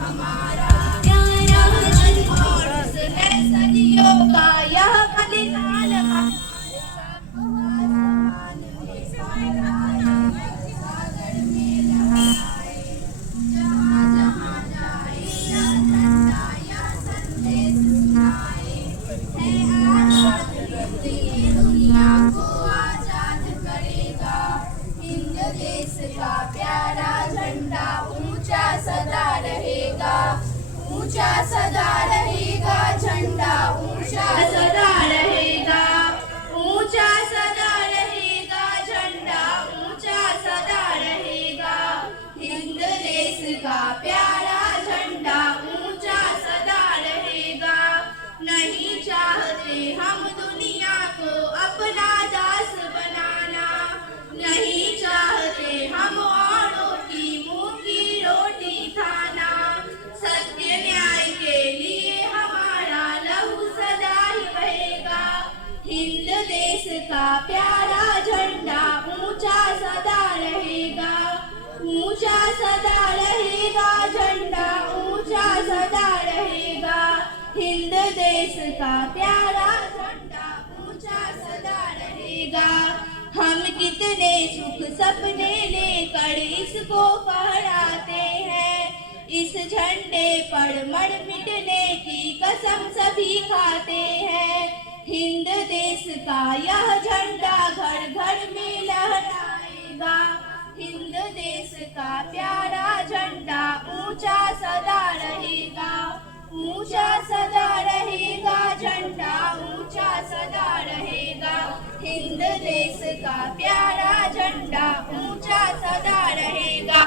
हमारा प्यारा जन और है सदियों का यह बलिदान हमारा। सागर में लहराए, जहाँ जहाँ जाए यह झंडा यह संदेश सुनाए, है आजाद ये दुनिया को आजाद करेगा। हिंद देश का प्यारा झंडा ऊंचा सदा रहेगा, ऊंचा सदा रहेगा झंडा ऊंचा सदा रहेगा, ऊंचा सदा रहेगा झंडा ऊंचा सदा रहेगा। हिंद देश का प्यारा झंडा ऊंचा सदा रहेगा। नहीं चाहते हम दुनिया को अपना दास बनाना, नहीं चाहते हम औरों की मुंह की रोटी खाना। सत्य न्याय के लिए हमारा लहू सदा ही बहेगा। हिंद देश का प्यारा झंडा ऊंचा सदा रहेगा, ऊंचा सदा रहेगा झंडा ऊंचा सदा रहेगा। हिंद देश का प्यारा झंडा ऊंचा सदा रहेगा। हम कितने सुख सपने लेकर इसको फहराते हैं, इस झंडे पर मर मिटने की कसम सभी खाते हैं। हिंद देश का यह झंडा घर घर में लहराएगा। हिंद देश का प्यारा झंडा ऊंचा सदा रहेगा, ऊंचा सदा रहेगा झंडा ऊंचा सदा रहेगा। हिंद देश का प्यारा झंडा ऊंचा सदा रहेगा।